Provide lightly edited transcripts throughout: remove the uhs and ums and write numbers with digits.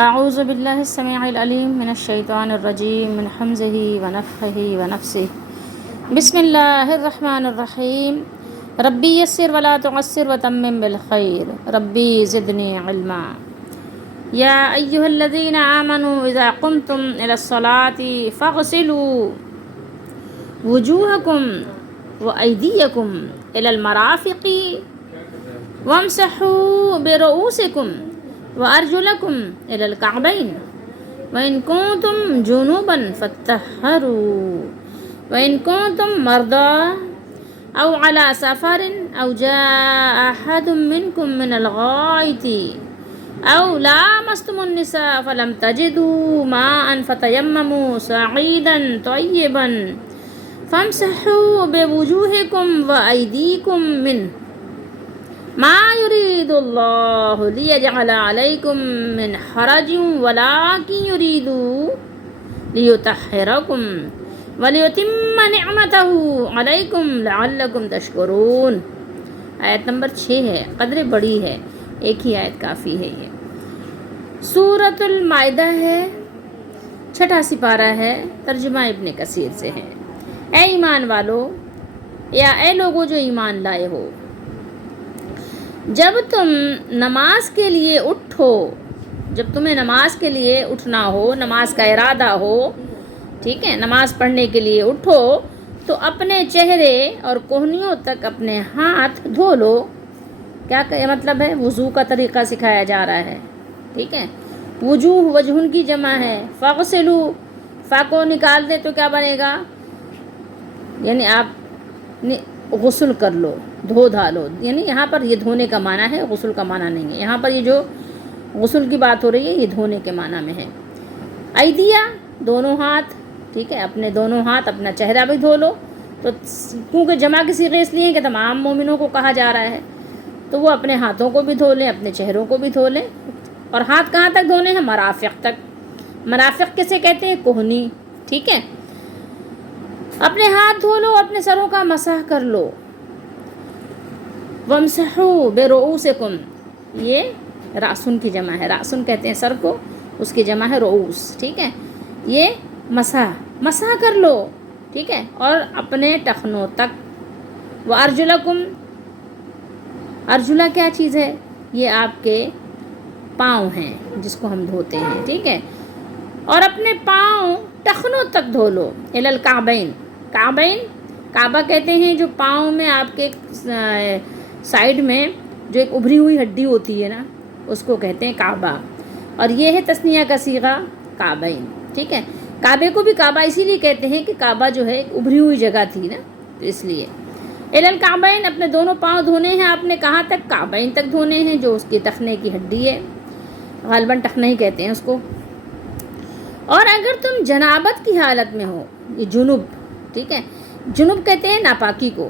اعوذ باللہ السمیع العلیم من الشیطان الرجیم من حمزہ ونفخہ ونفثہ بسم اللہ الرحمن الرحیم ربی یسر ولا تعسر وتمم بالخیر ربی زدنی علما یا ایہا الذین آمنوا اذا قمتم الی الصلاة فاغسلوا وجوہکم وایدیکم الی المرافق وامسحوا برؤوسکم وارجلکم الی الکعبین وان کنتم جنوبا فاطہروا وان کنتم مرضی او علی سفر او جاء احد منکم من الغائط او لامستم النساء فلم تجدوا ماء فتیمموا صعیدا طیبا فامسحوا بوجوہکم وایدیکم منہ ما يريد الله ليجعل عليكم من حرج ولكن يريد ليطهركم وليتم نعمته عليكم لعلكم تشكرون۔ آیت نمبر 6 ہے، قدر بڑی ہے، ایک ہی آیت کافی ہے۔ یہ سورۃ المائدہ ہے، 6واں سپارہ ہے، ترجمہ ابن کثیر سے ہے۔ اے ایمان والو یا اے لوگو جو ایمان لائے ہو، جب تم نماز کے لیے اٹھو، جب تمہیں نماز کے لیے اٹھنا ہو، نماز کا ارادہ ہو، ٹھیک ہے، نماز پڑھنے کے لیے اٹھو تو اپنے چہرے اور کوہنیوں تک اپنے ہاتھ دھو لو۔ کیا مطلب ہے؟ وضو کا طریقہ سکھایا جا رہا ہے، ٹھیک ہے۔ وجوہ وجہن کی جمع ہے، فاغسلوا، فا کو نکال دے تو کیا بنے گا؟ یعنی آپ غسل کر لو، دھو دھا لو، یعنی یہاں پر یہ دھونے کا معنی ہے، غسل کا معنی نہیں ہے۔ یہاں پر یہ جو غسل کی بات ہو رہی ہے یہ دھونے کے معنی میں ہے۔ ایدیا، دونوں ہاتھ، ٹھیک ہے، اپنے دونوں ہاتھ، اپنا چہرہ بھی دھو لو۔ تو کیونکہ جمع کی صیغے اس لیے ہیں کہ تمام مومنوں کو کہا جا رہا ہے، تو وہ اپنے ہاتھوں کو بھی دھو لیں، اپنے چہروں کو بھی دھو لیں۔ اور ہاتھ کہاں تک دھونے ہیں؟ مرافق تک۔ مرافق کسے کہتے ہیں؟ کوہنی، ٹھیک ہے۔ اپنے ہاتھ دھو لو، اپنے سروں کا مسح کر لو۔ وامسحوا برؤوسکم، یہ راسن کی جمع ہے، راسن کہتے ہیں سر کو، اس کی جمع ہے رؤوس، ٹھیک ہے۔ یہ مسح کر لو، ٹھیک ہے، اور اپنے ٹخنوں تک۔ وارجلکم، ارجلا کیا چیز ہے؟ یہ آپ کے پاؤں ہیں جس کو ہم دھوتے ہیں، ٹھیک ہے، اور اپنے پاؤں ٹخنوں تک دھو لو۔ الی الکعبین، کعبین کعبہ کہتے ہیں جو پاؤں میں آپ کے سائیڈ میں جو ایک ابھری ہوئی ہڈی ہوتی ہے نا، اس کو کہتے ہیں کعبہ، اور یہ ہے تثنیہ کا صیغہ کعبین، ٹھیک ہے۔ کعبے کو بھی کعبہ اسی لیے کہتے ہیں کہ کعبہ جو ہے ایک ابھری ہوئی جگہ تھی نا، تو اس لیے الی الکعبین، اپنے دونوں پاؤں دھونے ہیں آپ نے، کہاں تک؟ کعبین تک دھونے ہیں، جو اس کی ٹخنے کی ہڈی ہے، غالباً ٹخنا ہی کہتے ہیں اس کو۔ اور اگر تم جنابت کی حالت میں ہو، یہ جنوب، ٹھیک ہے، جنوب کہتے ہیں ناپاکی کو۔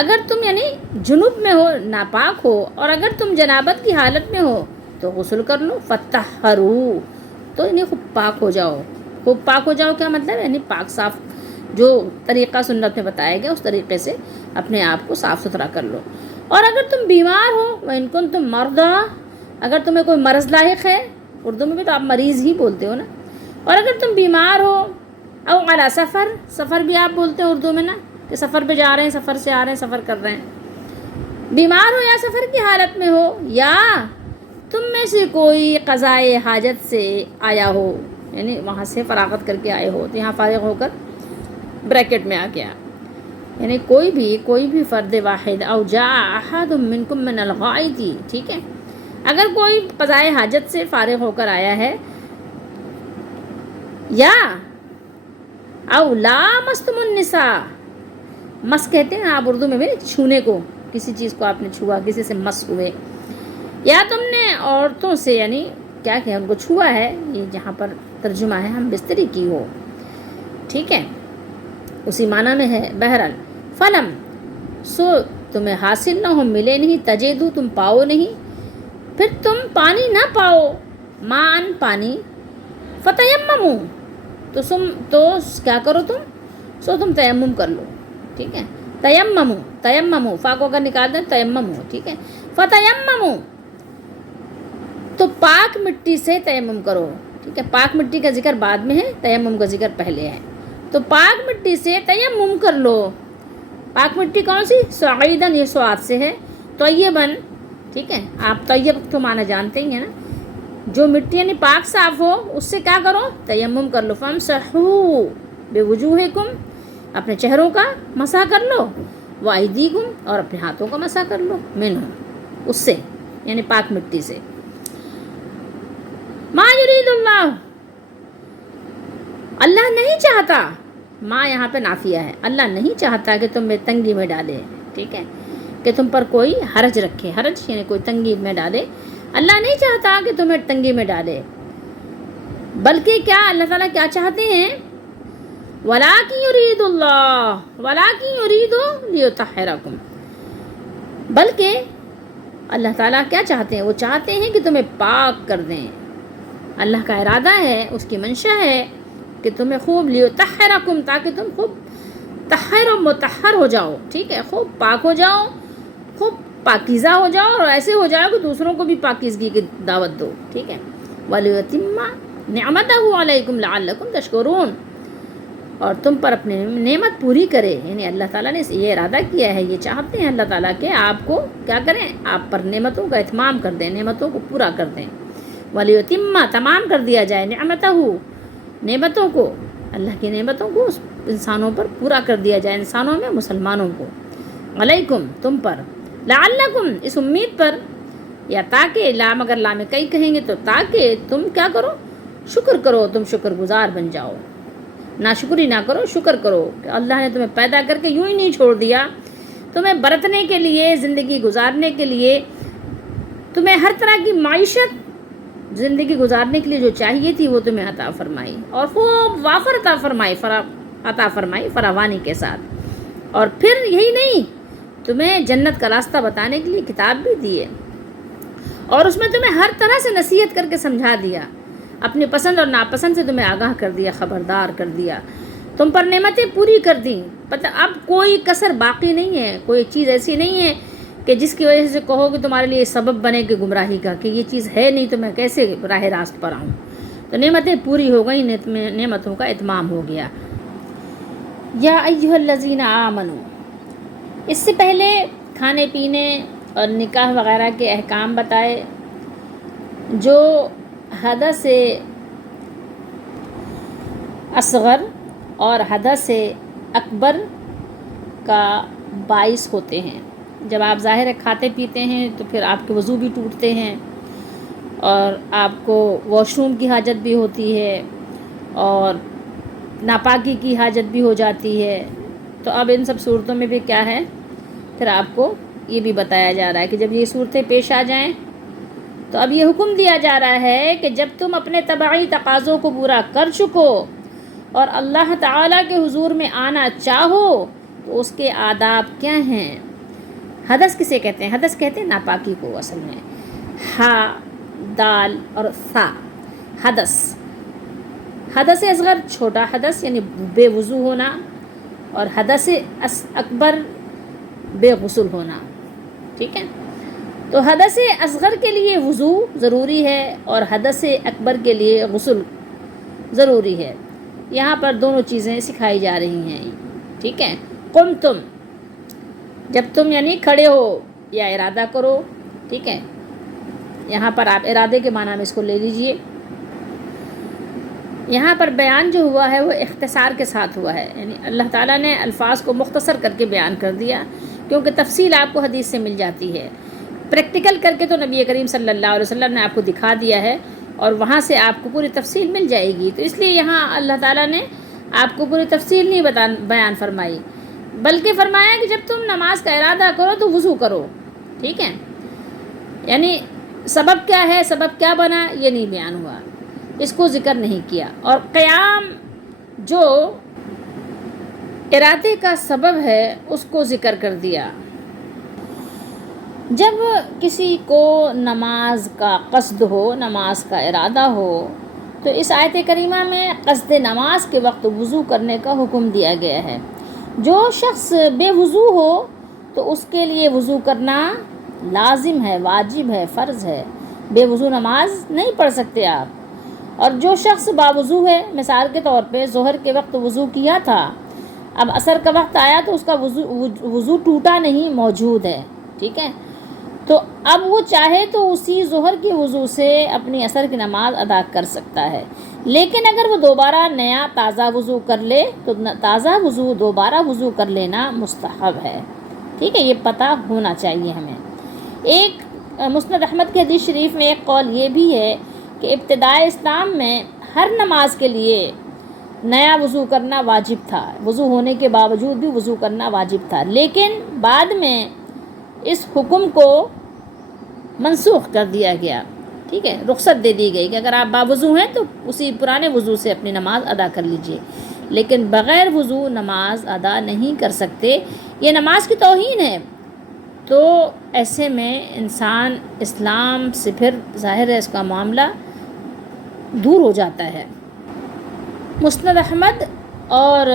اگر تم یعنی جنوب میں ہو، ناپاک ہو، اور اگر تم جنابت کی حالت میں ہو تو غسل کر لو۔ فطہروا، تو یعنی خوب پاک ہو جاؤ، خوب پاک ہو جاؤ کیا مطلب؟ یعنی پاک صاف، جو طریقہ سنت میں بتایا گیا اس طریقے سے اپنے آپ کو صاف ستھرا کر لو۔ اور اگر تم بیمار ہو، وَإِن كُنتُم مَرْضَىٰ، اگر تمہیں کوئی مرض لاحق ہے، اردو میں بھی تو آپ مریض ہی بولتے ہو نا، اور اگر تم بیمار ہو، او علی سفر، سفر بھی آپ بولتے ہیں اردو میں نا، کہ سفر پہ جا رہے ہیں، سفر سے آ رہے ہیں، سفر کر رہے ہیں، بیمار ہو یا سفر کی حالت میں ہو، یا تم میں سے کوئی قضائے حاجت سے آیا ہو، یعنی وہاں سے فراغت کر کے آئے ہو، تو یہاں فارغ ہو کر بریکٹ میں آ گیا، یعنی کوئی بھی فرد واحد، او جاء احد منکم من الغائط، ٹھیک ہے، اگر کوئی قضائے حاجت سے فارغ ہو کر آیا ہے، یا او لامستم النساء، مس کہتے ہیں آپ اردو میں بھی چھونے کو، کسی چیز کو آپ نے چھوا، کسی سے مس ہوئے، یا تم نے عورتوں سے یعنی کیا کہ ان کو چھوا ہے، یہ جہاں پر ترجمہ ہے ہم بستری کی ہو، ٹھیک ہے، اسی معنی میں ہے۔ بہرحال فلم، سو تمہیں حاصل نہ ہو، ملے نہیں، تجدو تم پاؤ نہیں، پھر تم پانی نہ پاؤ، مان پانی، فتیمموا، تو کیا کرو تم؟ سو تم تیمم کر لو، ٹھیک ہے، تیمموا، فا کو اگر نکال دیں تیمم ہو، ٹھیک ہے، فتیمموا، تو پاک مٹی سے تیمم کرو، ٹھیک ہے، پاک مٹی کا ذکر بعد میں ہے، تیمم کا ذکر پہلے ہے، تو پاک مٹی سے تیمم کر لو۔ پاک مٹی کون سی؟ صعیدن، یہ سواد سے ہے، طیبن، ٹھیک ہے، آپ طیب تو معنی جانتے ہی ہیں نا، جو مٹی یعنی پاک صاف ہو اس سے کیا کرو؟ تیمم کر لو۔ فامسحوا بوجوہکم، اپنے چہروں کا مسح کر لو، وایدیکم، اور اپنے ہاتھوں کا مسح کر لو، منہ، اس سے یعنی پاک مٹی سے۔ ما یرید اللہ، اللہ نہیں چاہتا، ما یہاں پہ نافیہ ہے، اللہ نہیں چاہتا کہ تم تنگی میں ڈالے، ٹھیک ہے، کہ تم پر کوئی حرج رکھے، حرج یعنی کوئی تنگی میں ڈالے، اللہ نہیں چاہتا کہ تمہیں تنگی میں ڈالے، بلکہ کیا اللہ تعالیٰ کیا چاہتے ہیں؟ وَلَٰكِن يُرِيدُ اللَّهُ وَلَٰكِن يُرِيدُ لِيُطَهِّرَكُمْ، بلکہ اللہ تعالیٰ کیا چاہتے ہیں؟ وہ چاہتے ہیں کہ تمہیں پاک کر دیں، اللہ کا ارادہ ہے، اس کی منشا ہے کہ تمہیں خوب لِيُطَهِّرَكُمْ، تاکہ تم خوب طاہر و مطہر ہو جاؤ، ٹھیک ہے، خوب پاک ہو جاؤ، خوب پاکیزہ ہو جاؤ، اور ایسے ہو جاؤ کہ دوسروں کو بھی پاکیزگی کی دعوت دو، ٹھیک ہے، وَلِيُتِمَّ نِعْمَتَهُ عَلَيْكُمْ لَعَلَّكُمْ تَشْكُرُونَ، اور تم پر اپنی نعمت پوری کرے، یعنی اللہ تعالیٰ نے یہ ارادہ کیا ہے، یہ چاہتے ہیں اللہ تعالیٰ کہ آپ کو کیا کریں؟ آپ پر نعمتوں کا اتمام کر دیں، نعمتوں کو پورا کر دیں، وَلِيُتِمَّ، تمام کر دیا جائے، نعمتَهُ، نعمتوں کو، اللہ کی نعمتوں کو انسانوں پر پورا کر دیا جائے، انسانوں میں مسلمانوں کو، علیکم، تم پر، لعلکم، اس امید پر، یا تاکہ، لام اگر لام کئی کہیں گے تو تاکہ تم کیا کرو؟ شکر کرو، تم شکر گزار بن جاؤ، ناشکری نہ کرو، شکر کرو کہ اللہ نے تمہیں پیدا کر کے یوں ہی نہیں چھوڑ دیا، تمہیں برتنے کے لیے، زندگی گزارنے کے لیے، تمہیں ہر طرح کی معیشت زندگی گزارنے کے لیے جو چاہیے تھی وہ تمہیں عطا فرمائی، اور خوب وافر عطا فرمائی فراوانی کے ساتھ، اور پھر یہی نہیں، تمہیں جنت کا راستہ بتانے کے لیے کتاب بھی دی ہے، اور اس میں تمہیں ہر طرح سے نصیحت کر کے سمجھا دیا، اپنی پسند اور ناپسند سے تمہیں آگاہ کر دیا، خبردار کر دیا، تم پر نعمتیں پوری کر دیں، اب کوئی کسر باقی نہیں ہے، کوئی چیز ایسی نہیں ہے کہ جس کی وجہ سے کہو کہ تمہارے لیے سبب بنے کہ گمراہی کا، کہ یہ چیز ہے نہیں تو میں کیسے راہ راست پر آؤں، تو نعمتیں پوری ہو گئیں، نعمتوں کا اتمام ہو گیا۔ یا ایھا الذین آمنوا، اس سے پہلے کھانے پینے اور نکاح وغیرہ کے احکام بتائے، جو حدث اصغر اور حدث اکبر کا باعث ہوتے ہیں۔ جب آپ ظاہر ہے کھاتے پیتے ہیں تو پھر آپ کے وضو بھی ٹوٹتے ہیں، اور آپ کو واش روم کی حاجت بھی ہوتی ہے، اور ناپاکی کی حاجت بھی ہو جاتی ہے، تو اب ان سب صورتوں میں بھی کیا ہے، پھر آپ کو یہ بھی بتایا جا رہا ہے کہ جب یہ صورتیں پیش آ جائیں تو اب یہ حکم دیا جا رہا ہے کہ جب تم اپنے طبعی تقاضوں کو پورا کر چکو اور اللہ تعالیٰ کے حضور میں آنا چاہو تو اس کے آداب کیا ہیں۔ حدث کسے کہتے ہیں؟ حدث کہتے ہیں ناپاکی کو، اصل میں ہا، دال اور ثا، حدث۔ حدث اصغر چھوٹا حدث یعنی بے وضو ہونا، اور حدث اکبر بے غسل ہونا، ٹھیک ہے، تو حدث اصغر کے لیے وضو ضروری ہے اور حدث اکبر کے لیے غسل ضروری ہے۔ یہاں پر دونوں چیزیں سکھائی جا رہی ہیں، ٹھیک ہے۔ قم تم، جب تم یعنی کھڑے ہو یا ارادہ کرو، ٹھیک ہے، یہاں پر آپ ارادے کے معنی میں اس کو لے لیجئے۔ یہاں پر بیان جو ہوا ہے وہ اختصار کے ساتھ ہوا ہے، یعنی اللہ تعالیٰ نے الفاظ کو مختصر کر کے بیان کر دیا، کیونکہ تفصیل آپ کو حدیث سے مل جاتی ہے، پریکٹیکل کر کے تو نبی کریم صلی اللہ علیہ وسلم نے آپ کو دکھا دیا ہے، اور وہاں سے آپ کو پوری تفصیل مل جائے گی، تو اس لیے یہاں اللہ تعالیٰ نے آپ کو پوری تفصیل نہیں بیان فرمائی، بلکہ فرمایا کہ جب تم نماز کا ارادہ کرو تو وضو کرو، ٹھیک ہے، یعنی سبب کیا ہے، سبب کیا بنا، یہ نہیں بیان ہوا، اس کو ذکر نہیں کیا، اور قیام جو ارادے کا سبب ہے اس کو ذکر کر دیا۔ جب کسی کو نماز کا قصد ہو، نماز کا ارادہ ہو، تو اس آیت کریمہ میں قصد نماز کے وقت وضو کرنے کا حکم دیا گیا ہے۔ جو شخص بے وضو ہو تو اس کے لیے وضو کرنا لازم ہے، واجب ہے، فرض ہے، بے وضو نماز نہیں پڑھ سکتے آپ۔ اور جو شخص باوضو ہے، مثال کے طور پہ ظہر کے وقت وضو کیا تھا، اب عصر کا وقت آیا تو اس کا وضو ٹوٹا نہیں، موجود ہے، ٹھیک ہے، تو اب وہ چاہے تو اسی ظہر کی وضو سے اپنی عصر کی نماز ادا کر سکتا ہے، لیکن اگر وہ دوبارہ نیا تازہ وضو کر لے تو تازہ وضو دوبارہ وضو کر لینا مستحب ہے، ٹھیک ہے، یہ پتہ ہونا چاہیے ہمیں۔ ایک مسند احمد کے حدیث شریف میں ایک قول یہ بھی ہے کہ ابتدائے اسلام میں ہر نماز کے لیے نیا وضو کرنا واجب تھا، وضو ہونے کے باوجود بھی وضو کرنا واجب تھا، لیکن بعد میں اس حکم کو منسوخ کر دیا گیا، ٹھیک ہے، رخصت دے دی گئی کہ اگر آپ باوضو ہیں تو اسی پرانے وضو سے اپنی نماز ادا کر لیجئے، لیکن بغیر وضو نماز ادا نہیں کر سکتے، یہ نماز کی توہین ہے۔ تو ایسے میں انسان اسلام سے پھر ظاہر ہے اس کا معاملہ دور ہو جاتا ہے۔ مسند احمد اور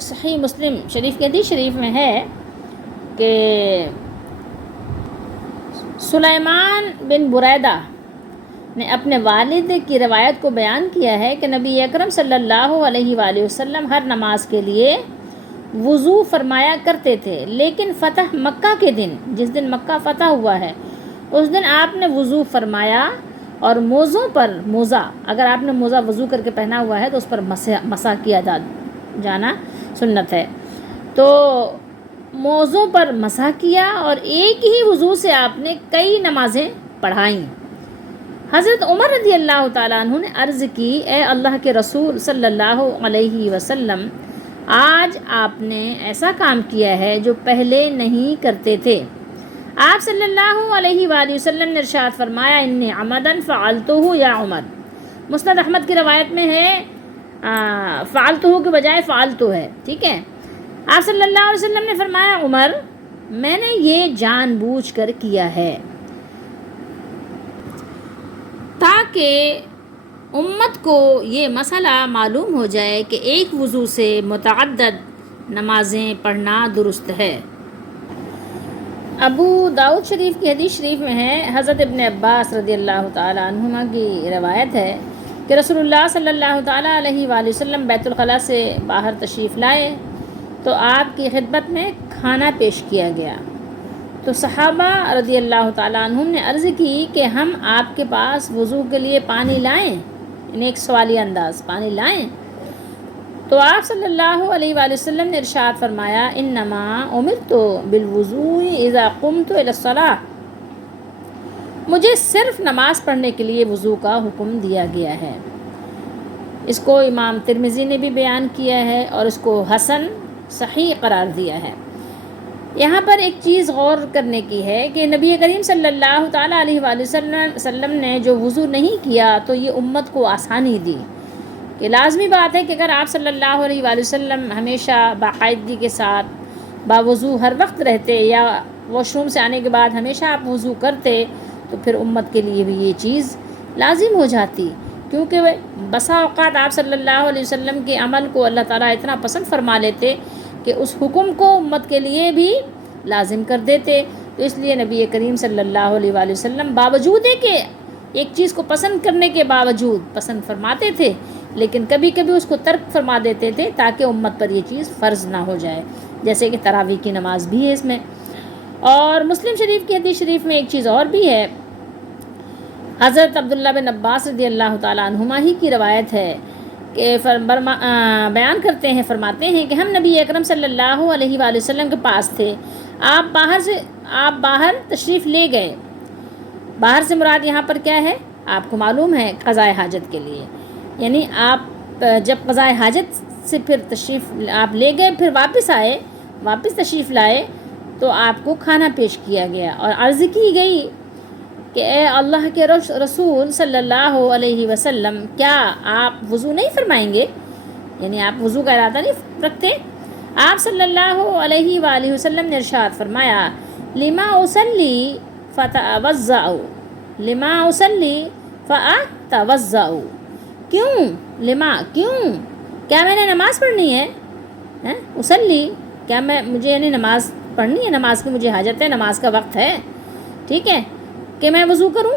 صحیح مسلم شریف کے حدیث شریف میں ہے کہ سلیمان بن بریدہ نے اپنے والد کی روایت کو بیان کیا ہے کہ نبی اکرم صلی اللہ علیہ وآلہ وسلم ہر نماز کے لیے وضو فرمایا کرتے تھے، لیکن فتح مکہ کے دن، جس دن مکہ فتح ہوا ہے، اس دن آپ نے وضو فرمایا اور موزوں پر، موزہ اگر آپ نے موزہ وضو کر کے پہنا ہوا ہے تو اس پر مسح کیا جانا سنت ہے، تو موزوں پر مسح کیا اور ایک ہی وضو سے آپ نے کئی نمازیں پڑھائیں۔ حضرت عمر رضی اللہ تعالیٰ عنہ نے عرض کی، اے اللہ کے رسول صلی اللہ علیہ وسلم، آج آپ نے ایسا کام کیا ہے جو پہلے نہیں کرتے تھے۔ آپ صلی اللہ علیہ وآلہ وسلم نے ارشاد فرمایا، انی عمدن فعلتہ یا عمر۔ مسند احمد کی روایت میں ہے فعلتہ کے بجائے فعلتو ہے، ٹھیک ہے۔ آپ صلی اللہ علیہ وسلم نے فرمایا، عمر، میں نے یہ جان بوجھ کر کیا ہے تاکہ امت کو یہ مسئلہ معلوم ہو جائے کہ ایک وضو سے متعدد نمازیں پڑھنا درست ہے۔ ابو داؤد شریف کی حدیث شریف میں ہے، حضرت ابن عباس رضی اللہ تعالیٰ عنہما کی روایت ہے کہ رسول اللہ صلی اللہ تعالیٰ علیہ وآلہ وسلم بیت الخلاء سے باہر تشریف لائے تو آپ کی خدمت میں کھانا پیش کیا گیا، تو صحابہ رضی اللہ تعالیٰ عنہم نے عرض کی کہ ہم آپ کے پاس وضو کے لیے پانی لائیں، انہیں ایک سوالی انداز، پانی لائیں؟ تو آپ صلی اللہ علیہ وآلہ وسلم نے ارشاد فرمایا، انما امرت بالوضوء اذا قمت الى الصلاۃ، مجھے صرف نماز پڑھنے کے لیے وضو کا حکم دیا گیا ہے۔ اس کو امام ترمذی نے بھی بیان کیا ہے اور اس کو حسن صحیح قرار دیا ہے۔ یہاں پر ایک چیز غور کرنے کی ہے کہ نبی کریم صلی اللہ تعالیٰ علیہ وآلہ وسلم نے جو وضو نہیں کیا تو یہ امت کو آسانی دی، کہ لازمی بات ہے کہ اگر آپ صلی اللہ علیہ وآلہ وسلم ہمیشہ باقاعدگی کے ساتھ باوضو ہر وقت رہتے یا واش روم سے آنے کے بعد ہمیشہ آپ وضو کرتے تو پھر امت کے لیے بھی یہ چیز لازم ہو جاتی، کیونکہ بسا اوقات آپ صلی اللہ علیہ وسلم کے عمل کو اللہ تعالیٰ اتنا پسند فرما لیتے کہ اس حکم کو امت کے لیے بھی لازم کر دیتے، تو اس لیے نبی کریم صلی اللہ علیہ وآلہ وسلم باوجود ہے کہ ایک چیز کو پسند کرنے کے باوجود پسند فرماتے تھے، لیکن کبھی کبھی اس کو ترک فرما دیتے تھے تاکہ امت پر یہ چیز فرض نہ ہو جائے، جیسے کہ تراویح کی نماز بھی ہے اس میں۔ اور مسلم شریف کی حدیث شریف میں ایک چیز اور بھی ہے، حضرت عبداللہ بن عباس رضی اللہ تعالیٰ عنہما ہی کی روایت ہے کہ بیان کرتے ہیں، فرماتے ہیں کہ ہم نبی اکرم صلی اللہ علیہ وآلہ وسلم کے پاس تھے، آپ باہر تشریف لے گئے۔ باہر سے مراد یہاں پر کیا ہے آپ کو معلوم ہے، قضاء حاجت کے لیے، یعنی آپ جب قضاء حاجت سے پھر تشریف آپ لے گئے، پھر واپس تشریف لائے تو آپ کو کھانا پیش کیا گیا اور عرض کی گئی کہ اے اللہ کے رسول صلی اللہ علیہ وسلم، کیا آپ وضو نہیں فرمائیں گے؟ یعنی آپ وضو کا ارادہ نہیں رکھتے؟ آپ صلی اللہ علیہ وآلہ وسلم نے ارشاد فرمایا، لما اصلی فتوضؤ، لما اصلی فتوضؤ، کیوں کیا میں نے نماز پڑھنی ہے؟ اصلی کیا مجھے یعنی نماز پڑھنی ہے، نماز کی مجھے حاجت ہے، نماز کا وقت ہے، ٹھیک ہے، کہ میں وضو کروں؟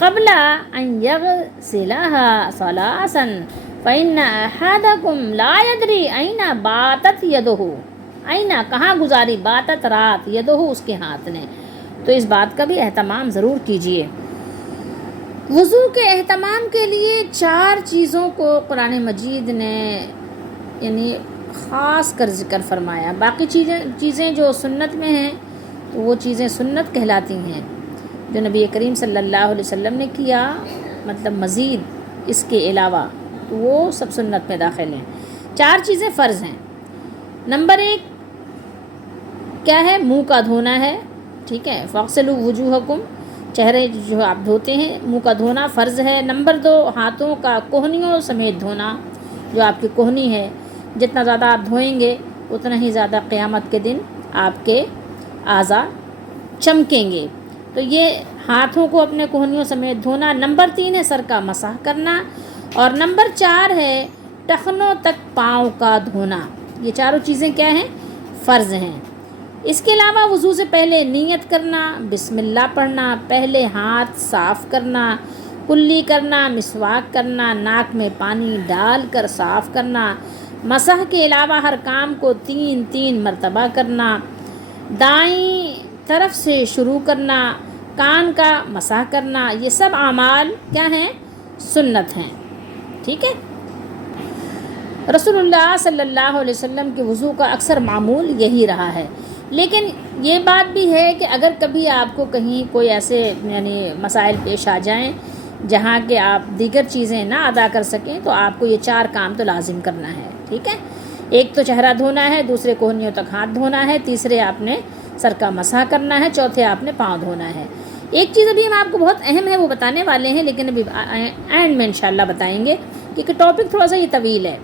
قبل ان یغسلها ثلاثا فإن أحدكم لا يدري أين باتت يده، أين کہاں گزاری، باتت رات، يده اس کے ہاتھ نے. تو اس بات کا بھی اہتمام ضرور کیجیے. وضو کے اہتمام کے لیے 4 چیزوں کو قرآن مجید نے یعنی خاص کر ذکر فرمایا. باقی چیزیں جو سنت میں ہیں تو وہ چیزیں سنت کہلاتی ہیں جو نبی کریم صلی اللہ علیہ وسلم نے کیا، مطلب مزید اس کے علاوہ تو وہ سب سنت میں داخل ہیں. 4 چیزیں فرض ہیں. نمبر 1 کیا ہے؟ منہ کا دھونا ہے. ٹھیک ہے، فاغسلوا وجوہکم، چہرے جو آپ دھوتے ہیں منہ کا دھونا فرض ہے. نمبر 2 ہاتھوں کا کوہنیوں سمیت دھونا. جو آپ کی کوہنی ہے جتنا زیادہ آپ دھوئیں گے اتنا ہی زیادہ قیامت کے دن آپ کے اعضاء چمکیں گے. تو یہ ہاتھوں کو اپنے کوہنیوں سمیت دھونا. نمبر 3 ہے سر کا مسح کرنا. اور نمبر 4 ہے ٹخنوں تک پاؤں کا دھونا. یہ چاروں چیزیں کیا ہیں؟ فرض ہیں. اس کے علاوہ وضو سے پہلے نیت کرنا، بسم اللہ پڑھنا، پہلے ہاتھ صاف کرنا، کلی کرنا، مسواک کرنا، ناک میں پانی ڈال کر صاف کرنا، مسح کے علاوہ ہر کام کو 3 مرتبہ کرنا، دائیں طرف سے شروع کرنا، کان کا مسح کرنا. یہ سب اعمال کیا ہیں؟ سنت ہیں. ٹھیک ہے. رسول اللہ صلی اللہ علیہ وسلم کے وضو کا اکثر معمول یہی رہا ہے. لیکن یہ بات بھی ہے کہ اگر کبھی آپ کو کہیں کوئی ایسے یعنی مسائل پیش آ جائیں جہاں کہ آپ دیگر چیزیں نہ ادا کر سکیں تو آپ کو یہ 4 کام تو لازم کرنا ہے. ٹھیک ہے. ایک تو چہرہ دھونا ہے، دوسرے کوہنیوں تک ہاتھ دھونا ہے، تیسرے آپ نے سر کا مسح کرنا ہے، چوتھے آپ نے پاؤں دھونا ہے. ایک چیز ابھی ہم آپ کو بہت اہم ہے وہ بتانے والے ہیں، لیکن ابھی اینڈ میں انشاءاللہ بتائیں گے کیونکہ ٹاپک تھوڑا سا یہ طویل ہے.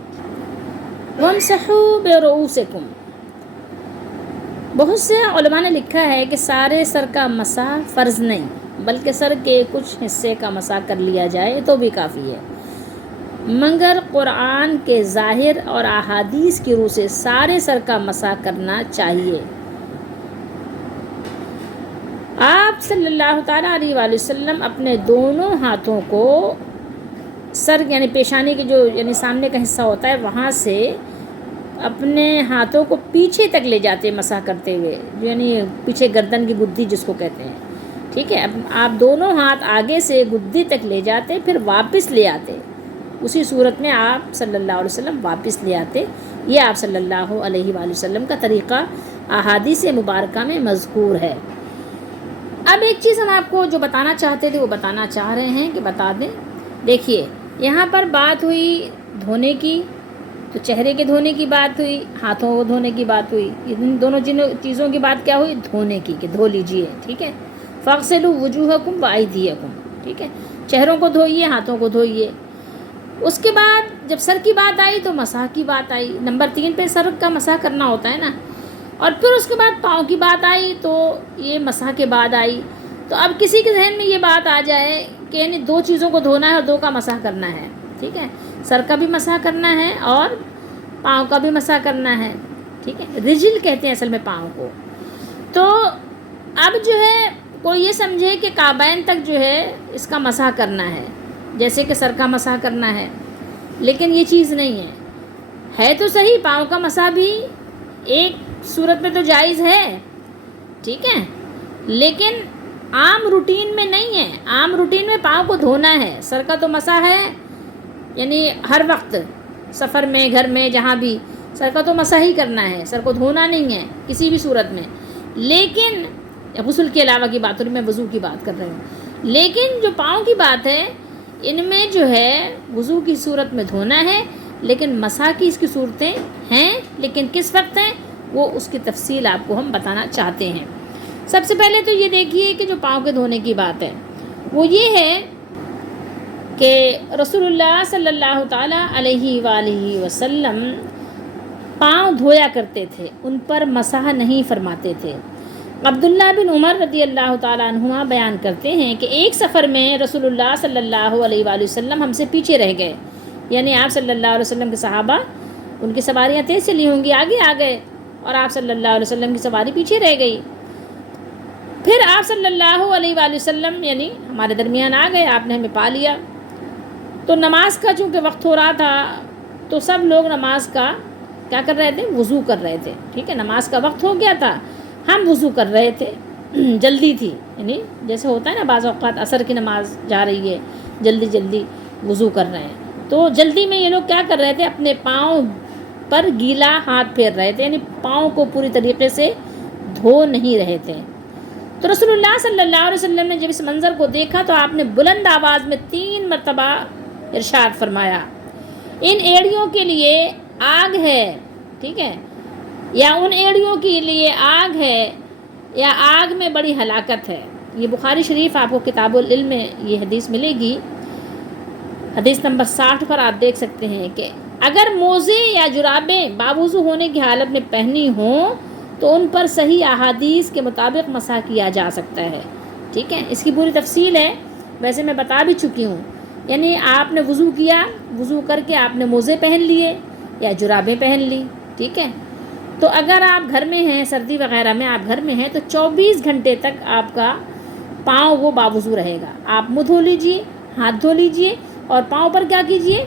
وَامْسَحُوا بِرُؤُوسِكُمْ. بہت سے علماء نے لکھا ہے کہ سارے سر کا مسح فرض نہیں بلکہ سر کے کچھ حصے کا مسح کر لیا جائے تو بھی کافی ہے. مگر قرآن کے ظاہر اور احادیث کی روح سے سارے سر کا مسح کرنا چاہیے. آپ صلی اللہ تعالیٰ علیہ وآلہ وسلم اپنے دونوں ہاتھوں کو سر یعنی پیشانی کے جو یعنی سامنے کا حصہ ہوتا ہے وہاں سے اپنے ہاتھوں کو پیچھے تک لے جاتے مسح کرتے ہوئے، یعنی پیچھے گردن کی گدی جس کو کہتے ہیں. ٹھیک ہے. اب آپ دونوں ہاتھ آگے سے گدی تک لے جاتے پھر واپس لے آتے. اسی صورت میں آپ صلی اللہ علیہ وسلم واپس لے آتے. یہ آپ صلی اللہ علیہ وآلہ وسلم کا طریقہ احادیث مبارکہ میں مذکور ہے. اب ایک چیز ہم آپ کو جو بتانا چاہتے تھے وہ بتانا چاہ رہے ہیں کہ بتا دیں. دیکھیے یہاں پر بات ہوئی دھونے کی، تو چہرے کے دھونے کی بات ہوئی، ہاتھوں کو دھونے کی بات ہوئی. ان دونوں چیزوں کی بات کیا ہوئی؟ دھونے کی، کہ دھو لیجئے. ٹھیک ہے. فاغسلوا وجوہکم وایدیکم. ٹھیک ہے. چہروں کو دھوئیے، ہاتھوں کو دھوئیے. اس کے بعد جب سر کی بات آئی تو مسح کی بات آئی. نمبر 3 پہ سر کا مسح کرنا ہوتا ہے نا. اور پھر اس کے بعد پاؤں کی بات آئی تو یہ مسح کے بعد آئی. تو اب کسی کے ذہن میں یہ بات آ جائے کہ یعنی 2 چیزوں کو دھونا ہے اور 2 کا مسح کرنا ہے. ٹھیک ہے. سر کا بھی مسح کرنا ہے اور پاؤں کا بھی مسح کرنا ہے. ٹھیک ہے. رجل کہتے ہیں اصل میں پاؤں کو. تو اب جو ہے کوئی یہ سمجھے کہ کعبین تک جو ہے اس کا مسح کرنا ہے جیسے کہ سر کا مسح کرنا ہے، لیکن یہ چیز نہیں ہے. ہے تو صحیح پاؤں کا مسح بھی ایک صورت میں تو جائز ہے. ٹھیک ہے. لیکن عام روٹین میں نہیں ہے. عام روٹین میں پاؤں کو دھونا ہے. سر کا تو مسح ہے یعنی ہر وقت سفر میں، گھر میں، جہاں بھی سر کا تو مسح ہی کرنا ہے. سر کو دھونا نہیں ہے کسی بھی صورت میں. لیکن غسل کے علاوہ کی بات ہو رہی، میں وضو کی بات کر رہی ہوں. لیکن جو پاؤں کی بات ہے ان میں جو ہے وضو کی صورت میں دھونا ہے، لیکن مسح کی اس کی صورتیں ہیں. لیکن کس وقت ہیں وہ اس کی تفصیل آپ کو ہم بتانا چاہتے ہیں. سب سے پہلے تو یہ دیکھیے کہ جو پاؤں کے دھونے کی بات ہے وہ یہ ہے کہ رسول اللہ صلی اللہ تعالیٰ علیہ وآلہ وسلم پاؤں دھویا کرتے تھے، ان پر مسح نہیں فرماتے تھے. عبداللہ بن عمر رضی اللہ تعالیٰ عنہما بیان کرتے ہیں کہ ایک سفر میں رسول اللہ صلی اللہ علیہ وآلہ وسلم ہم سے پیچھے رہ گئے. یعنی آپ صلی اللہ علیہ وسلم کے صحابہ ان کی سواریاں تیز چلی ہوں گی، آگے آ گئے اور آپ صلی اللہ علیہ وسلم کی سواری پیچھے رہ گئی. پھر آپ صلی اللہ علیہ وآلہ وسلم یعنی ہمارے درمیان آ گئے، آپ نے ہمیں پا لیا. تو نماز کا چونکہ وقت ہو رہا تھا تو سب لوگ نماز کا کیا کر رہے تھے؟ وضو کر رہے تھے. ٹھیک ہے، نماز کا وقت ہو گیا تھا، ہم وضو کر رہے تھے. جلدی تھی، یعنی جیسے ہوتا ہے نا بعض اوقات عصر کی نماز جا رہی ہے، جلدی جلدی وضو کر رہے ہیں. تو جلدی میں یہ لوگ کیا کر رہے تھے؟ اپنے پاؤں پر گیلا ہاتھ پھیر رہے تھے، یعنی پاؤں کو پوری طریقے سے دھو نہیں رہے تھے. تو رسول اللہ صلی اللہ علیہ وسلم نے جب اس منظر کو دیکھا تو آپ نے بلند آواز میں 3 مرتبہ ارشاد فرمایا، ان ایڑیوں کے لیے آگ ہے. ٹھیک ہے، یا ان ایڑیوں کے لیے آگ ہے، یا آگ میں بڑی ہلاکت ہے. یہ بخاری شریف آپ کو کتاب العلم میں یہ حدیث ملے گی، حدیث نمبر 60 پر آپ دیکھ سکتے ہیں کہ اگر موزے یا جرابیں باوضو ہونے کی حالت میں پہنی ہوں تو ان پر صحیح احادیث کے مطابق مسح کیا جا سکتا ہے. ٹھیک ہے، اس کی پوری تفصیل ہے، ویسے میں بتا بھی چکی ہوں. یعنی آپ نے وضو کیا، وضو کر کے آپ نے موزے پہن لیے یا جرابیں پہن لی. ٹھیک ہے، تو اگر آپ گھر میں ہیں، سردی وغیرہ میں آپ گھر میں ہیں، تو 24 گھنٹے تک آپ کا پاؤں وہ باوضو رہے گا. آپ منہ دھو لیجئے، ہاتھ دھو لیجئے، اور پاؤں پر کیا کیجئے؟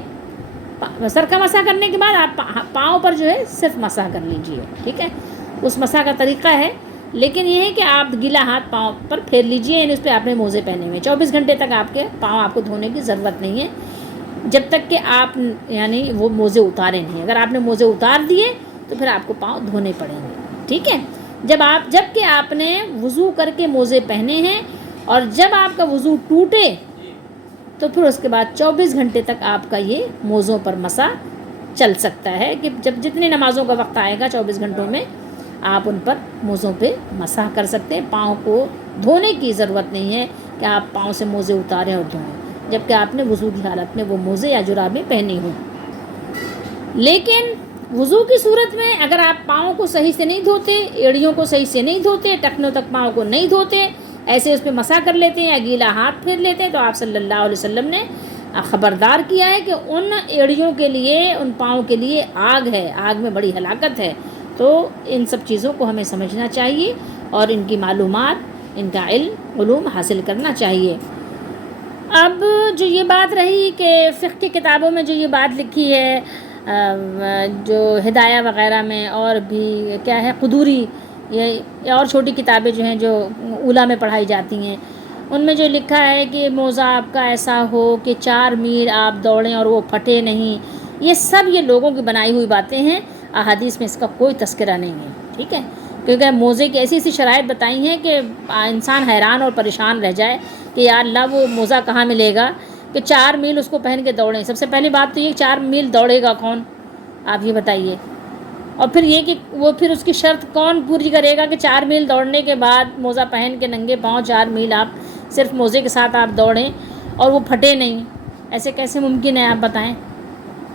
سر کا مسح کرنے کے بعد آپ پاؤں پر جو ہے صرف مسح کر لیجئے. ٹھیک ہے، اس مسح کا طریقہ ہے، لیکن یہ ہے کہ آپ گیلا ہاتھ پاؤں پر پھیر لیجئے، یعنی اس پہ آپ نے موزے پہنے ہوئے. 24 گھنٹے تک آپ کے پاؤں آپ کو دھونے کی ضرورت نہیں ہے، جب تک کہ آپ یعنی وہ موزے اتارے نہیں. اگر آپ نے موزے اتار دیے تو پھر آپ کو پاؤں دھونے پڑیں گے. ٹھیک ہے، جب کہ آپ نے وضو کر کے موزے پہنے ہیں اور جب آپ کا وضو ٹوٹے تو پھر اس کے بعد 24 گھنٹے تک آپ کا یہ موزوں پر مسح چل سکتا ہے، کہ جب جتنی نمازوں کا وقت آئے گا 24 گھنٹوں میں آپ ان پر موزوں پہ مسح کر سکتے ہیں. پاؤں کو دھونے کی ضرورت نہیں ہے کہ آپ پاؤں سے موزے اتاریں اور دھوئیں، جب کہ آپ نے وضو کی حالت میں وہ موزے یا جرابیں پہنی ہوں. لیکن وضو کی صورت میں اگر آپ پاؤں کو صحیح سے نہیں دھوتے، ایڑیوں کو صحیح سے نہیں دھوتے، ٹخنوں تک پاؤں کو نہیں دھوتے، ایسے اس پہ مسح کر لیتے ہیں یا گیلا ہاتھ پھیر لیتے ہیں، تو آپ صلی اللہ علیہ وسلم نے خبردار کیا ہے کہ ان ایڑیوں کے لیے، ان پاؤں کے لیے آگ ہے، آگ میں بڑی ہلاکت ہے. تو ان سب چیزوں کو ہمیں سمجھنا چاہیے اور ان کی معلومات، ان کا علوم حاصل کرنا چاہیے. اب جو یہ بات رہی کہ فقہ کی کتابوں میں جو یہ بات لکھی ہے، جو ہدایہ وغیرہ میں، اور بھی کیا ہے قدوری، یہ اور چھوٹی کتابیں جو ہیں جو اولیٰ میں پڑھائی جاتی ہیں، ان میں جو لکھا ہے کہ موزہ آپ کا ایسا ہو کہ 4 میل آپ دوڑیں اور وہ پھٹے نہیں، یہ سب یہ لوگوں کی بنائی ہوئی باتیں ہیں. احادیث میں اس کا کوئی تذکرہ نہیں ہے. ٹھیک ہے، کیونکہ موزے کی ایسی ایسی شرائط بتائی ہیں کہ انسان حیران اور پریشان رہ جائے کہ یا اللہ وہ موزہ کہاں ملے گا کہ 4 میل اس کو پہن کے دوڑیں. سب سے پہلی بات تو یہ 4 میل دوڑے گا کون، آپ یہ بتائیے. اور پھر یہ کہ وہ پھر اس کی شرط کون پوری کرے گا کہ 4 میل دوڑنے کے بعد موزہ پہن کے ننگے پاؤں 4 میل آپ صرف موزے کے ساتھ آپ دوڑیں اور وہ پھٹے نہیں؟ ایسے کیسے ممکن ہے، آپ بتائیں.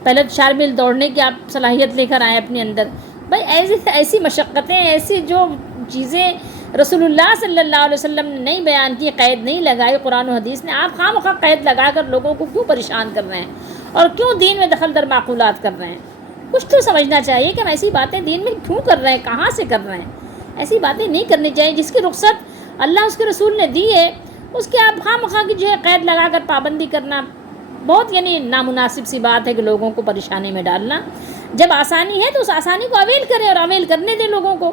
پہلے 4 میل دوڑنے کی آپ صلاحیت لے کر آئیں اپنے اندر. بھائی ایسی مشقتیں، ایسی جو چیزیں رسول اللہ صلی اللہ علیہ وسلم نے نہیں بیان کی، قید نہیں لگائی قرآن و حدیث نے، آپ خواہ مخواہ قید لگا کر لوگوں کو کیوں پریشان کر رہے ہیں اور کیوں دین میں دخل در معقولات کر رہے ہیں؟ کچھ تو سمجھنا چاہیے کہ ہم ایسی باتیں دین میں کیوں کر رہے ہیں، کہاں سے کر رہے ہیں. ایسی باتیں نہیں کرنی چاہیے. جس کی رخصت اللہ اس کے رسول نے دی ہے اس کے آپ خواہ مخواہ کی جو ہے قید لگا کر پابندی کرنا بہت یعنی نامناسب سی بات ہے کہ لوگوں کو پریشانی میں ڈالنا. جب آسانی ہے تو اس آسانی کو اویل کریں اور اویل کرنے دیں لوگوں کو.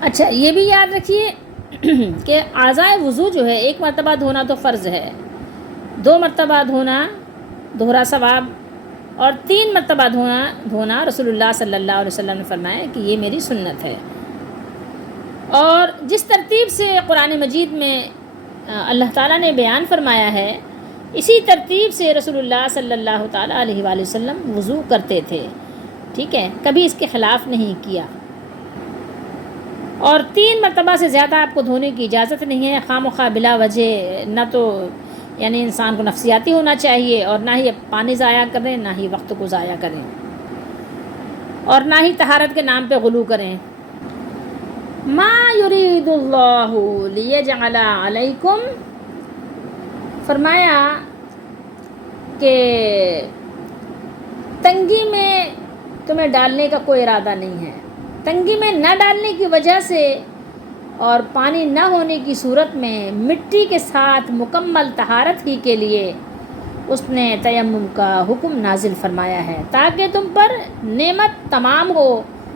اچھا، یہ بھی یاد رکھیے کہ اعضائے وضو جو ہے 1 مرتبہ دھونا تو فرض ہے، 2 مرتبہ دھونا دوہرا ثواب، اور 3 مرتبہ دھونا رسول اللہ صلی اللہ علیہ وسلم نے فرمایا کہ یہ میری سنت ہے. اور جس ترتیب سے قرآن مجید میں اللہ تعالیٰ نے بیان فرمایا ہے، اسی ترتیب سے رسول اللہ صلی اللہ تعالیٰ علیہ وآلہ وسلم وضو کرتے تھے. ٹھیک ہے، کبھی اس کے خلاف نہیں کیا. اور 3 مرتبہ سے زیادہ آپ کو دھونے کی اجازت نہیں ہے، خواہ مخواہ بلا وجہ. نہ تو یعنی انسان کو نفسیاتی ہونا چاہیے، اور نہ ہی پانی ضائع کریں، نہ ہی وقت کو ضائع کریں، اور نہ ہی طہارت کے نام پہ غلو کریں. ما یرید اللہ لیجعل علیکم، فرمایا کہ تنگی میں تمہیں ڈالنے کا کوئی ارادہ نہیں ہے. تنگی میں نہ ڈالنے کی وجہ سے اور پانی نہ ہونے کی صورت میں مٹی کے ساتھ مکمل طہارت ہی کے لیے اس نے تیمم کا حکم نازل فرمایا ہے، تاکہ تم پر نعمت تمام ہو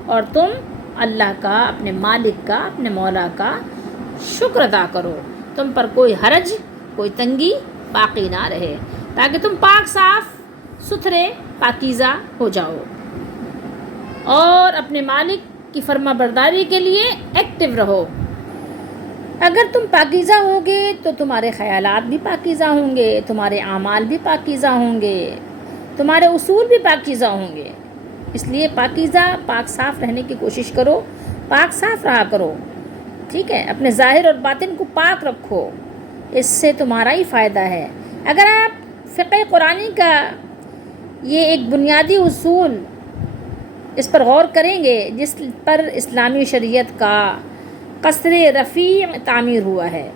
اور تم اللہ کا، اپنے مالک کا، اپنے مولا کا شکر ادا کرو، تم پر کوئی حرج، کوئی تنگی باقی نہ رہے، تاکہ تم پاک صاف ستھرے پاکیزہ ہو جاؤ اور اپنے مالک کی فرما برداری کے لیے ایکٹیو رہو۔ اگر تم پاکیزہ ہوگے تو تمہارے خیالات بھی پاکیزہ ہوں گے، تمہارے اعمال بھی پاکیزہ ہوں گے، تمہارے اصول بھی پاکیزہ ہوں گے۔ اس لیے پاکیزہ، پاک صاف رہنے کی کوشش کرو، پاک صاف رہا کرو، ٹھیک ہے؟ اپنے ظاہر اور باطن کو پاک رکھو، اس سے تمہارا ہی فائدہ ہے۔ اگر آپ فقہ قرآنی کا یہ ایک بنیادی اصول اس پر غور کریں گے، جس پر اسلامی شریعت کا قصر رفیع تعمیر ہوا ہے،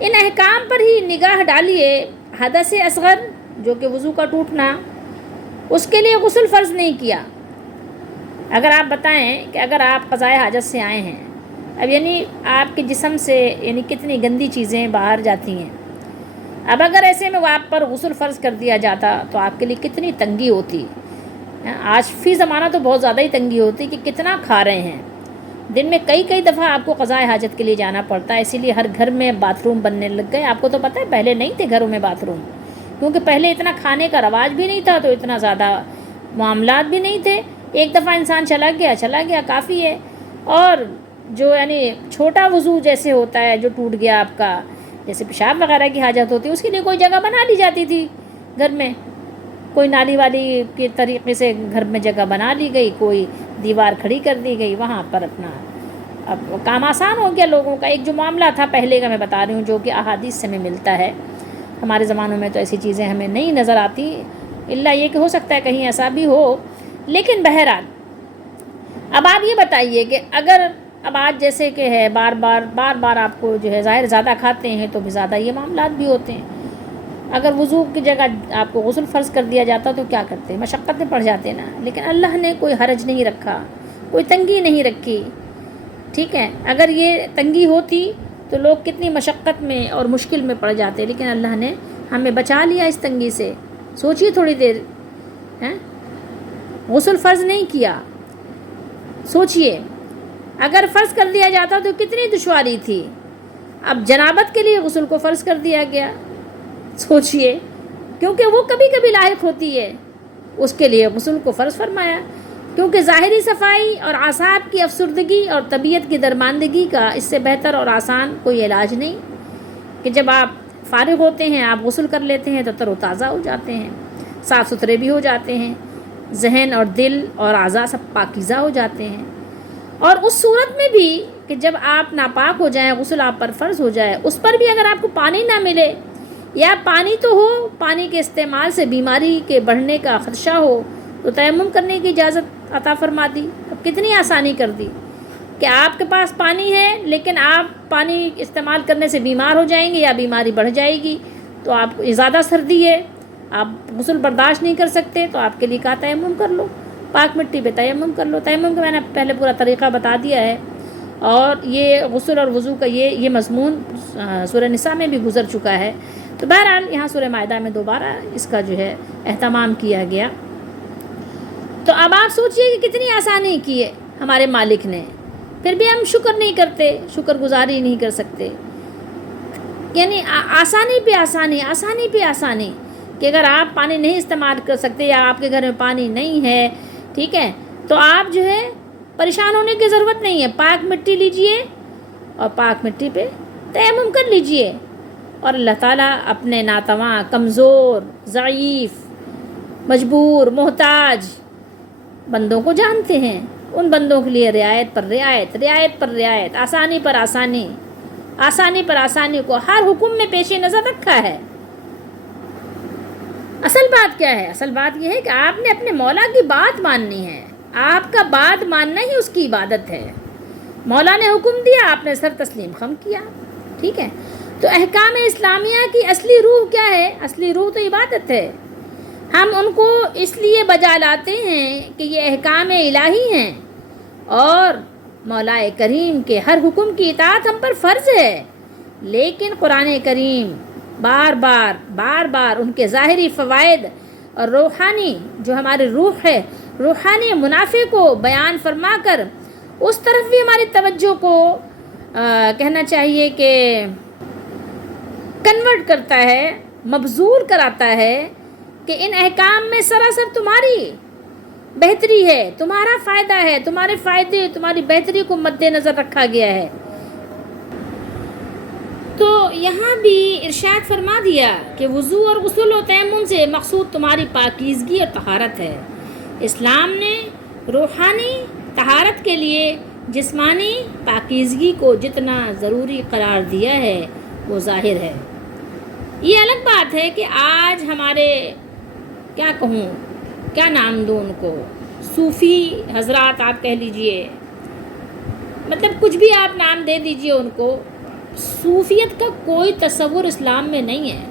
ان احکام پر ہی نگاہ ڈالیے۔ حدث اصغر جو کہ وضو کا ٹوٹنا، اس کے لیے غسل فرض نہیں کیا۔ اگر آپ بتائیں کہ اگر آپ قضائے حاجت سے آئے ہیں، اب یعنی آپ کے جسم سے یعنی کتنی گندی چیزیں باہر جاتی ہیں، اب اگر ایسے میں وہ آپ پر غسل فرض کر دیا جاتا تو آپ کے لیے کتنی تنگی ہوتی۔ آج فی زمانہ تو بہت زیادہ ہی تنگی ہوتی کہ کتنا کھا رہے ہیں، دن میں کئی دفعہ آپ کو قضائے حاجت کے لیے جانا پڑتا ہے، اسی لیے ہر گھر میں باتھ روم بننے لگ گئے۔ آپ کو تو پتہ ہے پہلے نہیں تھے گھروں میں باتھ روم، کیونکہ پہلے اتنا کھانے کا رواج بھی نہیں تھا، تو اتنا زیادہ معاملات بھی نہیں تھے۔ ایک دفعہ انسان چلا گیا کافی ہے۔ اور جو یعنی چھوٹا وضو جیسے ہوتا ہے، جو ٹوٹ گیا آپ کا، جیسے پیشاب وغیرہ کی حاجت ہوتی ہے، اس کے لیے کوئی جگہ بنا لی جاتی تھی گھر میں، کوئی نالی والی کے طریقے سے گھر میں جگہ بنا لی گئی، کوئی دیوار کھڑی کر دی گئی، وہاں پر اپنا اب کام آسان ہو گیا لوگوں کا۔ ایک جو معاملہ تھا پہلے کا میں بتا رہی ہوں، جو کہ احادیث سے ہمیں ملتا ہے، ہمارے زمانوں میں تو ایسی چیزیں ہمیں نہیں نظر آتی، الا یہ کہ ہو سکتا ہے کہیں ایسا بھی ہو۔ لیکن بہرحال اب آپ یہ بتائیے کہ اگر اب آج جیسے کہ ہے بار بار آپ کو جو ہے ظاہر زیادہ کھاتے ہیں تو بھی زیادہ یہ معاملات بھی ہوتے ہیں۔ اگر وضو کی جگہ آپ کو غسل فرض کر دیا جاتا تو کیا کرتے؟ مشقت میں پڑ جاتے نا۔ لیکن اللہ نے کوئی حرج نہیں رکھا، کوئی تنگی نہیں رکھی، ٹھیک ہے؟ اگر یہ تنگی ہوتی تو لوگ کتنی مشقت میں اور مشکل میں پڑ جاتے، لیکن اللہ نے ہمیں بچا لیا اس تنگی سے۔ سوچیے تھوڑی دیر، غسل فرض نہیں کیا، سوچیے اگر فرض کر دیا جاتا تو کتنی دشواری تھی۔ اب جنابت کے لیے غسل کو فرض کر دیا گیا، سوچیے، کیونکہ وہ کبھی کبھی لاحق ہوتی ہے، اس کے لیے غسل کو فرض فرمایا، کیونکہ ظاہری صفائی اور اعصاب کی افسردگی اور طبیعت کی درماندگی کا اس سے بہتر اور آسان کوئی علاج نہیں کہ جب آپ فارغ ہوتے ہیں آپ غسل کر لیتے ہیں تو تر و تازہ ہو جاتے ہیں، صاف ستھرے بھی ہو جاتے ہیں، ذہن اور دل اور اعضاء سب پاکیزہ ہو جاتے ہیں۔ اور اس صورت میں بھی کہ جب آپ ناپاک ہو جائیں، غسل آپ پر فرض ہو جائے، اس پر بھی اگر آپ کو پانی نہ ملے یا پانی تو ہو، پانی کے استعمال سے بیماری کے بڑھنے کا خدشہ ہو، تو تیمم کرنے کی اجازت عطا فرما دی۔ اب کتنی آسانی کر دی کہ آپ کے پاس پانی ہے لیکن آپ پانی استعمال کرنے سے بیمار ہو جائیں گے یا بیماری بڑھ جائے گی، تو آپ کو زیادہ سردی ہے، آپ غسل برداشت نہیں کر سکتے، تو آپ کے لیے کہا تیمم کر لو، پاک مٹی پہ تیمم کر لو۔ تیمم کا میں نے پہلے پورا طریقہ بتا دیا ہے، اور یہ غسل اور وضو کا یہ مضمون سورہ نساء میں بھی گزر چکا ہے۔ تو بہرحال یہاں سورہ مائدہ میں دوبارہ اس کا جو ہے اہتمام کیا گیا۔ تو اب آپ سوچئے کہ کتنی آسانی کی ہے ہمارے مالک نے، پھر بھی ہم شکر نہیں کرتے، شکر گزاری نہیں کر سکتے۔ یعنی آسانی پہ آسانی، آسانی پہ آسانی، کہ اگر آپ پانی نہیں استعمال کر سکتے یا آپ کے گھر میں پانی نہیں ہے، ٹھیک ہے، تو آپ جو ہے پریشان ہونے کی ضرورت نہیں ہے، پاک مٹی لیجئے اور پاک مٹی پہ تیمم کر لیجئے، اور اللہ تعالیٰ اپنے ناتواں، کمزور، ضعیف، مجبور، محتاج بندوں کو جانتے ہیں، ان بندوں کے لیے رعایت پر رعایت، رعایت پر رعایت، آسانی پر آسانی، آسانی پر آسانی کو ہر حکم میں پیش نظر رکھا ہے۔ اصل بات کیا ہے؟ اصل بات یہ ہے کہ آپ نے اپنے مولا کی بات ماننی ہے، آپ کا بات ماننا ہی اس کی عبادت ہے۔ مولا نے حکم دیا، آپ نے سر تسلیم خم کیا، ٹھیک ہے۔ تو احکام اسلامیہ کی اصلی روح کیا ہے؟ اصلی روح تو عبادت ہے۔ ہم ان کو اس لیے بجا لاتے ہیں کہ یہ احکام الہی ہیں اور مولا کریم کے ہر حکم کی اطاعت ہم پر فرض ہے، لیکن قرآن کریم بار بار ان کے ظاہری فوائد اور روحانی جو ہماری روح ہے، روحانی منافع کو بیان فرما کر اس طرف بھی ہماری توجہ کو کہنا چاہیے کہ کنورٹ کرتا ہے، مبذول کراتا ہے کہ ان احکام میں سراسر تمہاری بہتری ہے، تمہارا فائدہ ہے، تمہارے فائدے، تمہاری بہتری کو مد نظر رکھا گیا ہے۔ تو یہاں بھی ارشاد فرما دیا کہ وضو اور غسل و تیمم سے مقصود تمہاری پاکیزگی اور طہارت ہے۔ اسلام نے روحانی طہارت کے لیے جسمانی پاکیزگی کو جتنا ضروری قرار دیا ہے وہ ظاہر ہے۔ یہ الگ بات ہے کہ آج ہمارے کیا کہوں، کیا نام دوں ان کو، صوفی حضرات آپ کہہ لیجئے، مطلب کچھ بھی آپ نام دے دیجئے ان کو، صوفیت کا کوئی تصور اسلام میں نہیں ہے۔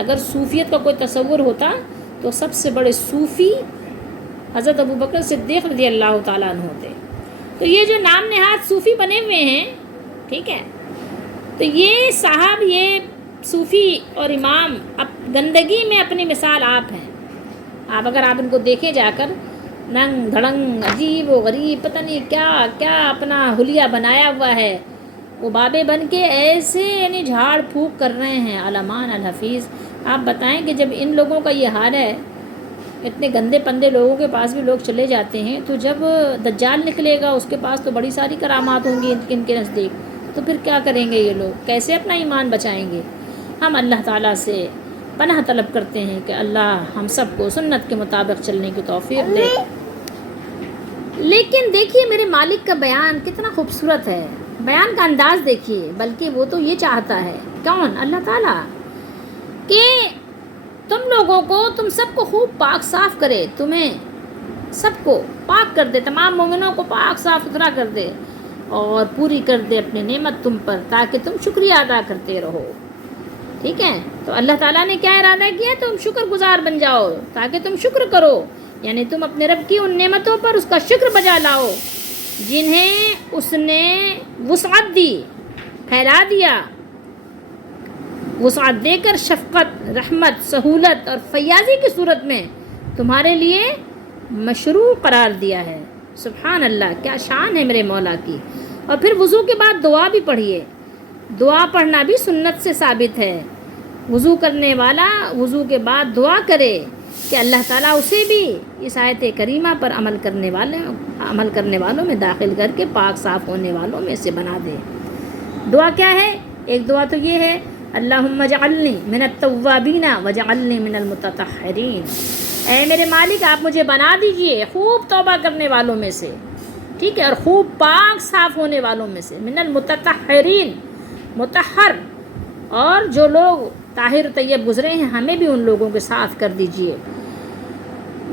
اگر صوفیت کا کوئی تصور ہوتا تو سب سے بڑے صوفی حضرت ابوبکر صدیق رضی اللہ تعالیٰ عنہ ہوتے۔ تو یہ جو نام نہاد صوفی بنے ہوئے ہیں، ٹھیک ہے، تو یہ صاحب، یہ صوفی اور امام اب گندگی میں اپنی مثال آپ ہیں۔ آپ اگر آپ ان کو دیکھیں جا کر، رنگ دھڑنگ عجیب و غریب پتہ نہیں کیا کیا اپنا حلیہ بنایا ہوا ہے، وہ بابے بن کے ایسے یعنی جھاڑ پھونک کر رہے ہیں علمان الحفیظ۔ آپ بتائیں کہ جب ان لوگوں کا یہ حال ہے، اتنے گندے پندے لوگوں کے پاس بھی لوگ چلے جاتے ہیں، تو جب دجال نکلے گا اس کے پاس تو بڑی ساری کرامات ہوں گی ان کے نزدیک، تو پھر کیا کریں گے یہ لوگ، کیسے اپنا ایمان بچائیں گے؟ ہم اللہ تعالیٰ سے پناہ طلب کرتے ہیں کہ اللہ ہم سب کو سنت کے مطابق چلنے کی توفیق دے۔ لیکن دیکھیے میرے مالک کا بیان کتنا خوبصورت ہے، بیان کا انداز دیکھیے، بلکہ وہ تو یہ چاہتا ہے، کون؟ اللہ تعالیٰ، کہ تم لوگوں کو، تم سب کو خوب پاک صاف کرے، تمہیں سب کو پاک کر دے، تمام مومنوں کو پاک صاف ستھرا کر دے اور پوری کر دے اپنی نعمت تم پر، تاکہ تم شکریہ ادا کرتے رہو۔ ٹھیک ہے، تو اللہ تعالیٰ نے کیا ارادہ کیا؟ تم شکر گزار بن جاؤ، تاکہ تم شکر کرو، یعنی تم اپنے رب کی ان نعمتوں پر اس کا شکر بجا لاؤ جنہیں اس نے وسعت دی، پھیلا دیا، وسعت دے کر شفقت، رحمت، سہولت اور فیاضی کی صورت میں تمہارے لیے مشروع قرار دیا ہے۔ سبحان اللہ، کیا شان ہے میرے مولا کی۔ اور پھر وضو کے بعد دعا بھی پڑھیے، دعا پڑھنا بھی سنت سے ثابت ہے۔ وضو کرنے والا وضو کے بعد دعا کرے کہ اللہ تعالیٰ اسے بھی اس آیت کریمہ پر عمل کرنے والوں میں داخل کر کے پاک صاف ہونے والوں میں سے بنا دے۔ دعا کیا ہے؟ ایک دعا تو یہ ہے، اللہم اجعلنی من التوابین واجعلنی من المتطہرین، اے میرے مالک آپ مجھے بنا دیجئے خوب توبہ کرنے والوں میں سے، ٹھیک ہے، اور خوب پاک صاف ہونے والوں میں سے، من المتطہرین، مطہر، اور جو لوگ طاہر طیب گزرے ہیں ہمیں بھی ان لوگوں کے ساتھ کر دیجئے۔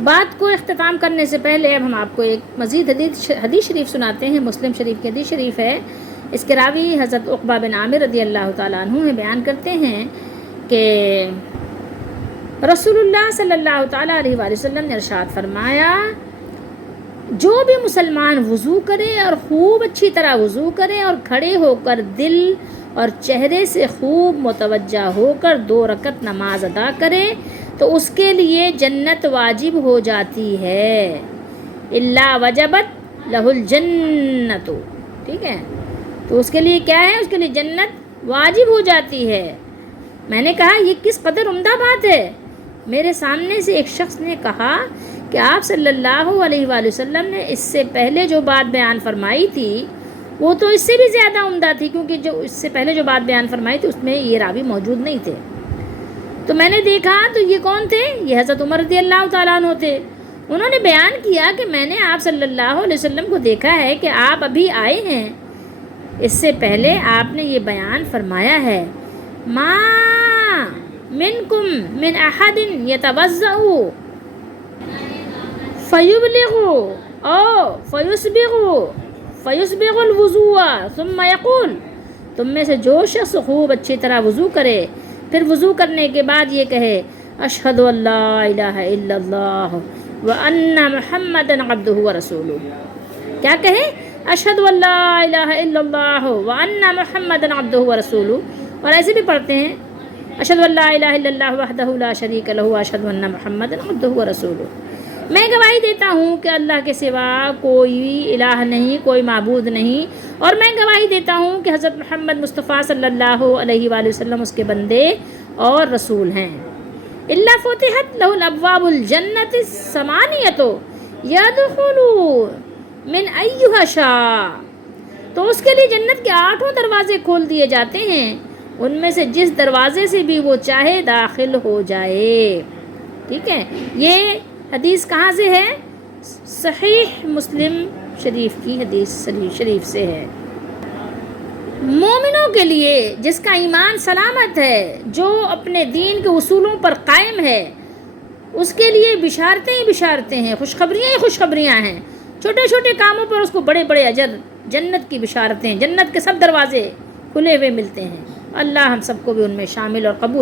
بات کو اختتام کرنے سے پہلے اب ہم آپ کو ایک مزید حدیث شریف سناتے ہیں۔ مسلم شریف کی حدیث شریف ہے، اس کے راوی حضرت عقبہ بن عامر رضی اللہ تعالیٰ عنہ ہیں، بیان کرتے ہیں کہ رسول اللہ صلی اللہ تعالیٰ علیہ وآلہ وسلم نے ارشاد فرمایا، جو بھی مسلمان وضو کرے اور خوب اچھی طرح وضو کرے اور کھڑے ہو کر دل اور چہرے سے خوب متوجہ ہو کر 2 رکعت نماز ادا کرے تو اس کے لیے جنت واجب ہو جاتی ہے، الا وجبت لہ الجنت، ٹھیک ہے، تو اس کے لیے کیا ہے؟ اس کے لیے جنت واجب ہو جاتی ہے۔ میں نے کہا یہ کس قدر عمدہ بات ہے۔ میرے سامنے سے ایک شخص نے کہا کہ آپ صلی اللہ علیہ وآلہ وسلم نے اس سے پہلے جو بات بیان فرمائی تھی وہ تو اس سے بھی زیادہ عمدہ تھی، کیونکہ جو اس سے پہلے جو بات بیان فرمائی تھی اس میں یہ راوی موجود نہیں تھے۔ تو میں نے دیکھا تو یہ کون تھے؟ یہ حضرت عمر رضی اللہ تعالیٰ عنہ تھے۔ انہوں نے بیان کیا کہ میں نے آپ صلی اللہ علیہ وسلم کو دیکھا ہے کہ آپ ابھی آئے ہیں، اس سے پہلے آپ نے یہ بیان فرمایا ہے، ما منکم من احد یتوضأ فیبلغ او فیسبغ الوضوء ثم یقول، تم میں سے جو شخص خوب اچھی طرح وضو کرے پھر وضو کرنے کے بعد یہ کہے، اشہد ان لا الہ الا اللہ وان محمدا عبدہ ورسولہ، کیا کہے؟ اشہد ان لا الہ الا اللہ وان محمدا عبدہ ورسولہ، اور ایسے بھی پڑھتے ہیں اشہد ان لا الہ الا اللہ وحدہ لا شریک لہ واشہد ان محمدا عبدہ ورسولہ۔ میں گواہی دیتا ہوں کہ اللہ کے سوا کوئی الہ نہیں، کوئی معبود نہیں، اور میں گواہی دیتا ہوں کہ حضرت محمد مصطفیٰ صلی اللہ علیہ وآلہ وسلم اس کے بندے اور رسول ہیں۔ اللہ فتحت لہ الابواب الجنت الثمانیۃ یدخل من ایہا شاء، تو اس کے لیے جنت کے 8 دروازے کھول دیے جاتے ہیں، ان میں سے جس دروازے سے بھی وہ چاہے داخل ہو جائے۔ ٹھیک ہے، یہ حدیث کہاں سے ہے؟ صحیح مسلم شریف کی حدیث شریف سے ہے۔ مومنوں کے لیے جس کا ایمان سلامت ہے، جو اپنے دین کے اصولوں پر قائم ہے، اس کے لیے بشارتیں ہی بشارتیں ہیں، خوشخبریاں ہی خوشخبریاں ہیں۔ چھوٹے چھوٹے کاموں پر اس کو بڑے بڑے اجر، جنت کی بشارتیں، جنت کے سب دروازے کھلے ہوئے ملتے ہیں۔ اللہ ہم سب کو بھی ان میں شامل اور قبول